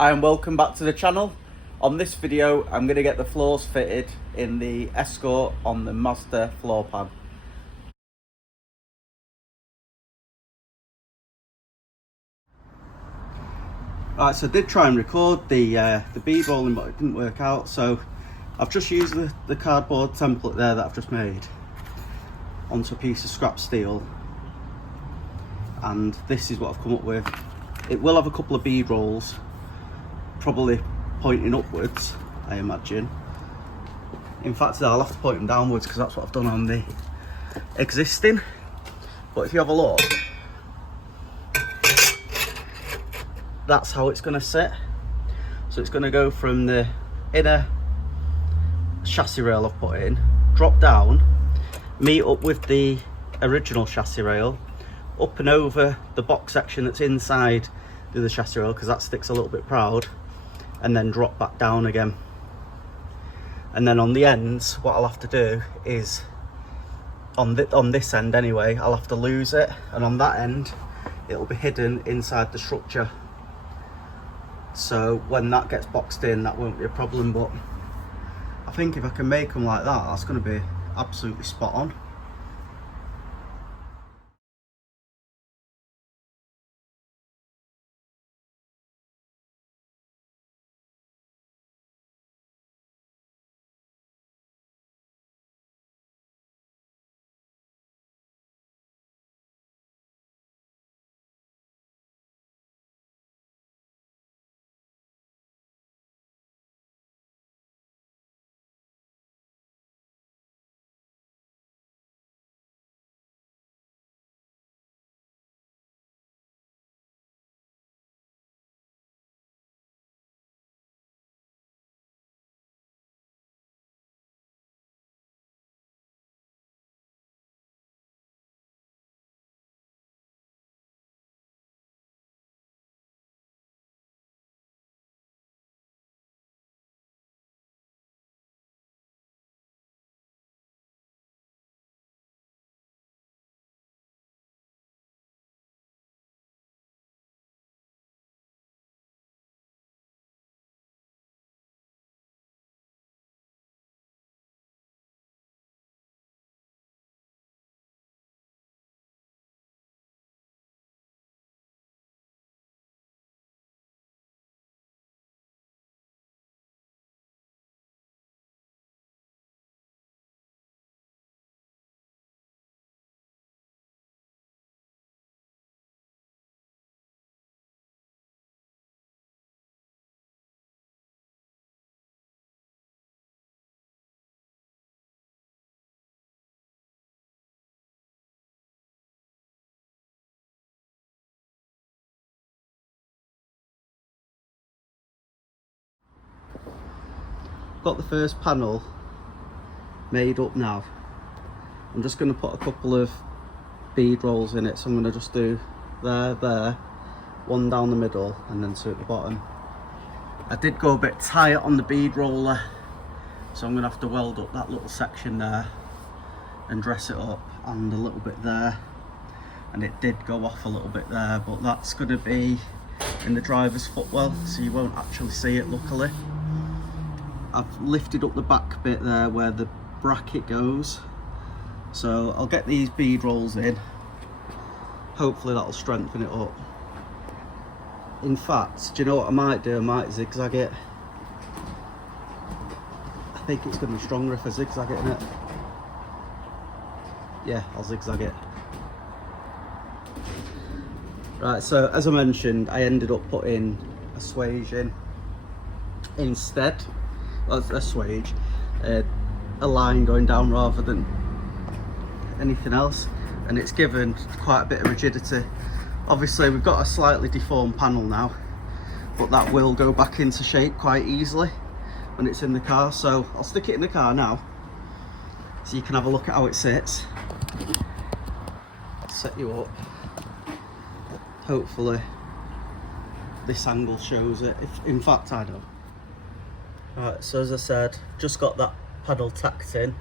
Hi and welcome back to the channel. On this video I'm going to get the floors fitted in the Escort on the Mazda floor pan. Right, so I did try and record the bead rolling, but it didn't work out, so I've just used the cardboard template there that I've just made onto a piece of scrap steel, and this is what I've come up with. It will have a couple of bead rolls, probably pointing upwards, I imagine. In fact, I'll have to point them downwards because that's what I've done on the existing. But if you have a look, that's how it's going to sit. So it's going to go from the inner chassis rail I've put in, drop down, meet up with the original chassis rail, up and over the box section that's inside the chassis rail because that sticks a little bit proud, and then drop back down again. And then on the ends, what I'll have to do is on this end anyway, I'll have to lose it, and on that end it'll be hidden inside the structure, so when that gets boxed in that won't be a problem. But I think if I can make them like that, that's going to be absolutely spot on. Got the first panel made up now. I'm just going to put a couple of bead rolls in it, so I'm going to just do there, one down the middle and then two at the bottom. I did go a bit tight on the bead roller, so I'm going to have to weld up that little section there and dress it up, and a little bit there, and it did go off a little bit there, but that's going to be in the driver's footwell, so you won't actually see it, luckily. I've lifted up the back bit there where the bracket goes, so I'll get these bead rolls in. Hopefully that'll strengthen it up. In fact, do you know what I might do? I might zigzag it. I think it's going to be stronger if I zigzag it in it. Yeah, I'll zigzag it. Right, so as I mentioned, I ended up putting a swage in instead. A swage, a line going down rather than anything else, and it's given quite a bit of rigidity. Obviously we've got a slightly deformed panel now, but that will go back into shape quite easily when it's in the car, so I'll stick it in the car now so you can have a look at how it sits. Set you up. Hopefully this angle shows it. In fact, I don't. Right, so as I said, just got that panel tacked in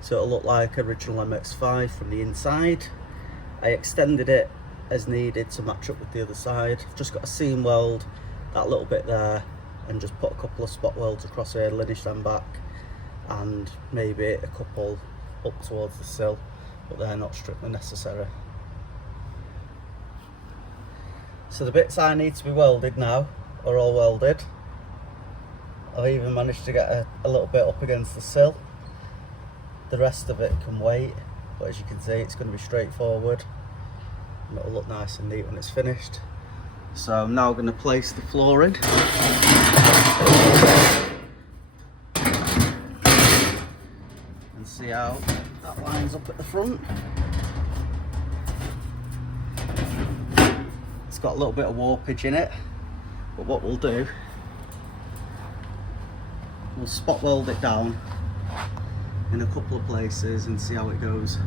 so it'll look like original MX-5 from the inside. I extended it as needed to match up with the other side. I've just got a seam weld that little bit there and just put a couple of spot welds across here, linish them back, and maybe a couple up towards the sill, but they're not strictly necessary. So the bits I need to be welded now are all welded. I've even managed to get a little bit up against the sill. The rest of it can wait, but as you can see, it's going to be straightforward and it'll look nice and neat when it's finished. So I'm now going to place the flooring. And see how that lines up at the front. It's got a little bit of warpage in it, but what we'll do, we'll spot weld it down in a couple of places and see how it goes.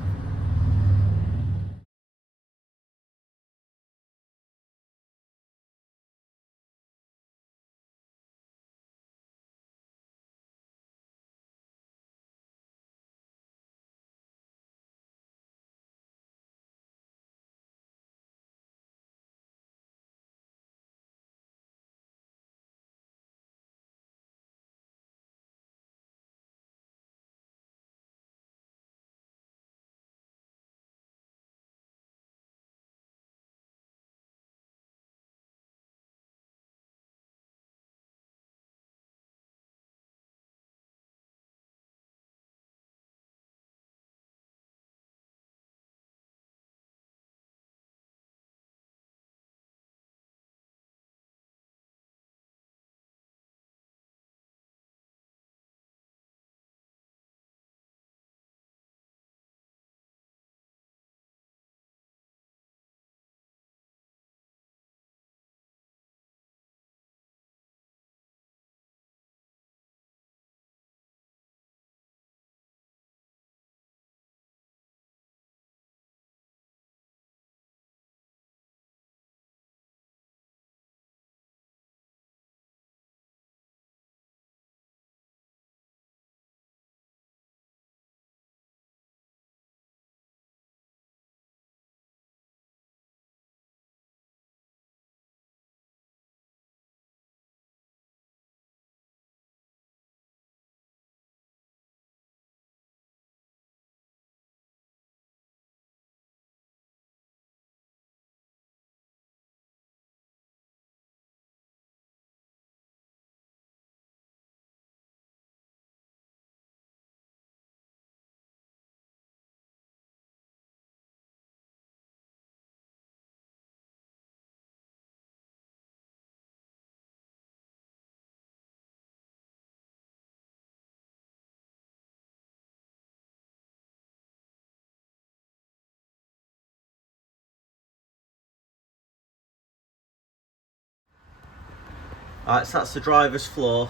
Alright, so that's the driver's floor,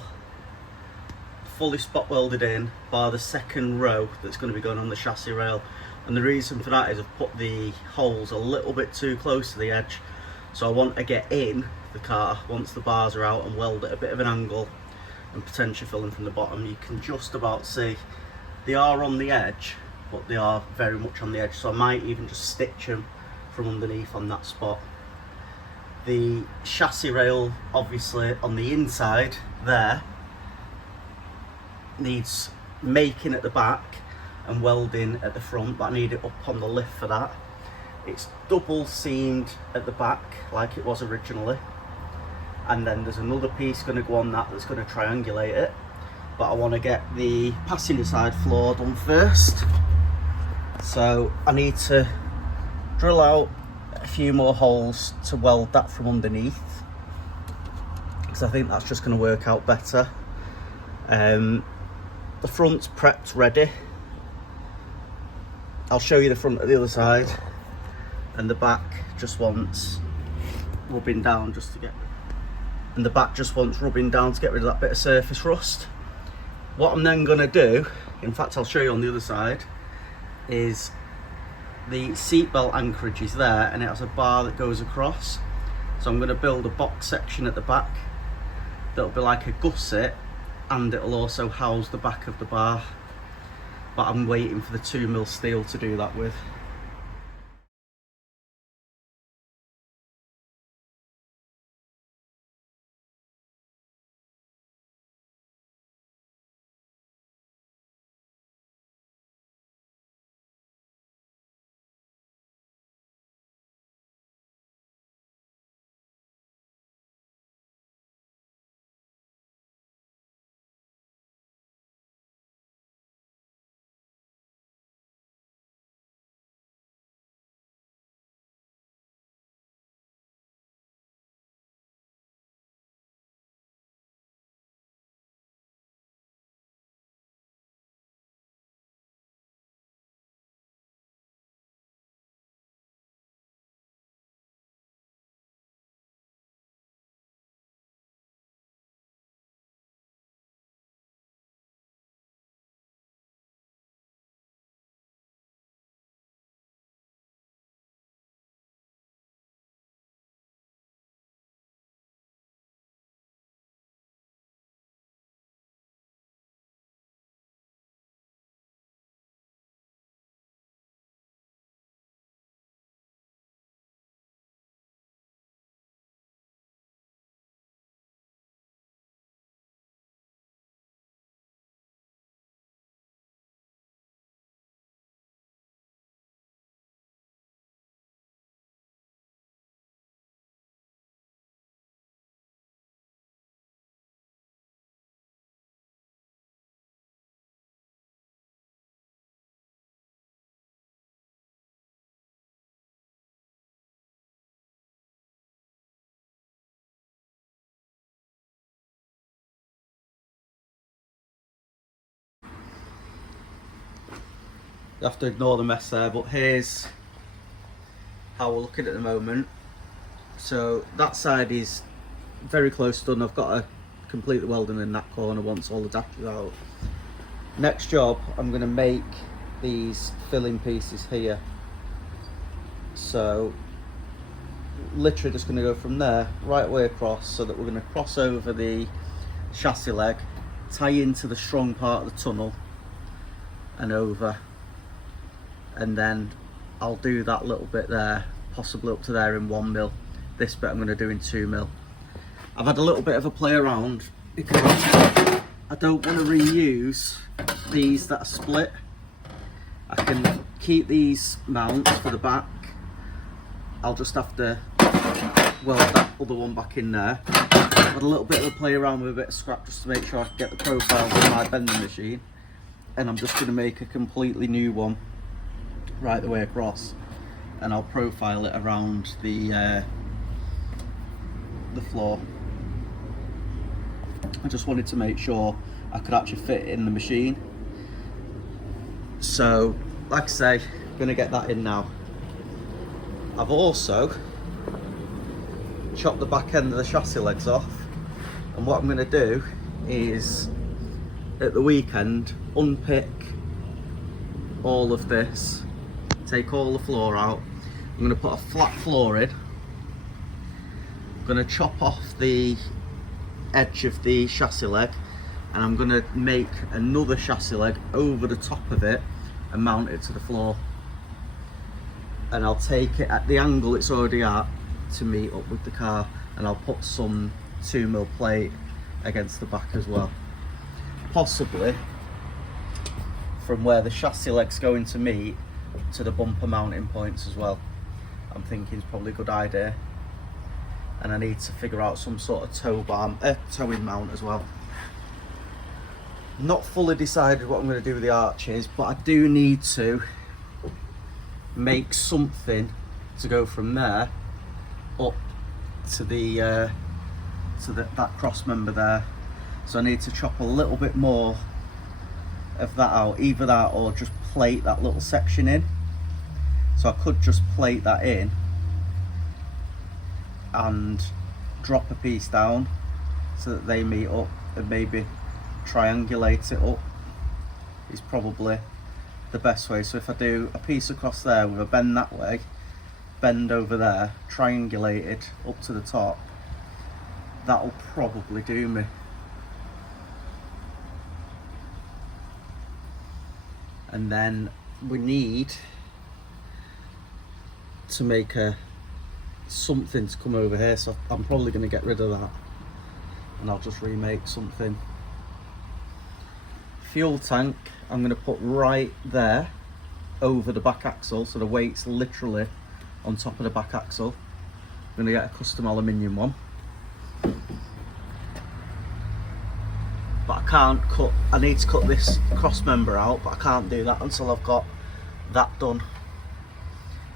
fully spot welded in, bar the second row that's going to be going on the chassis rail. And the reason for that is I've put the holes a little bit too close to the edge, so I want to get in the car once the bars are out and weld at a bit of an angle and potentially fill them from the bottom. You can just about see they are on the edge, but they are very much on the edge, so I might even just stitch them from underneath on that spot. The chassis rail, obviously on the inside there, needs making at the back and welding at the front, but I need it up on the lift for that. It's double seamed at the back like it was originally, and then there's another piece going to go on that that's going to triangulate it, but I want to get the passenger side floor done first, so I need to drill out a few more holes to weld that from underneath, because I think that's just going to work out better. The front's prepped ready. I'll show you the front at the other side, and the back just wants rubbing down just to get rid of that bit of surface rust. What I'm then going to do, in fact I'll show you on the other side, is the seatbelt anchorage is there and it has a bar that goes across, so I'm going to build a box section at the back that'll be like a gusset, and it'll also house the back of the bar, but I'm waiting for the 2mm steel to do that with. You have to ignore the mess there, but here's how we're looking at the moment. So that side is very close done. I've got to complete the welding in that corner once all the dash is out. Next job, I'm going to make these filling pieces here. So literally just going to go from there right way across, so that we're going to cross over the chassis leg, tie into the strong part of the tunnel and over, and then I'll do that little bit there, possibly up to there in 1 mil. This bit I'm going to do in 2 mil. I've had a little bit of a play around because I don't want to reuse these that are split. I can keep these mounts for the back. I'll just have to weld that other one back in there. I've had a little bit of a play around with a bit of scrap just to make sure I can get the profile with my bending machine, and I'm just going to make a completely new one right the way across, and I'll profile it around the floor. I just wanted to make sure I could actually fit it in the machine. So like I say, I'm going to get that in now. I've also chopped the back end of the chassis legs off, and what I'm going to do is at the weekend unpick all of this, take all the floor out. I'm going to put a flat floor in. I'm going to chop off the edge of the chassis leg, and I'm going to make another chassis leg over the top of it and mount it to the floor. And I'll take it at the angle it's already at to meet up with the car, and I'll put some 2 mil plate against the back as well, possibly from where the chassis leg's going to meet to the bumper mounting points as well. I'm thinking it's probably a good idea, and I need to figure out some sort of towing mount as well. Not fully decided what I'm going to do with the arches, but I do need to make something to go from there up to that cross member there. So I need to chop a little bit more of that out, either that or just plate that little section in. So I could just plate that in and drop a piece down so that they meet up, and maybe triangulate it up is probably the best way. So if I do a piece across there with a bend that way, bend over there, triangulate it up to the top, that'll probably do me. And then we need to make something to come over here, so I'm probably going to get rid of that and I'll just remake something. Fuel tank I'm going to put right there over the back axle, so the weight's literally on top of the back axle. I'm going to get a custom aluminium one, but I need to cut this cross member out, but I can't do that until I've got that done,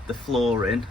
the flooring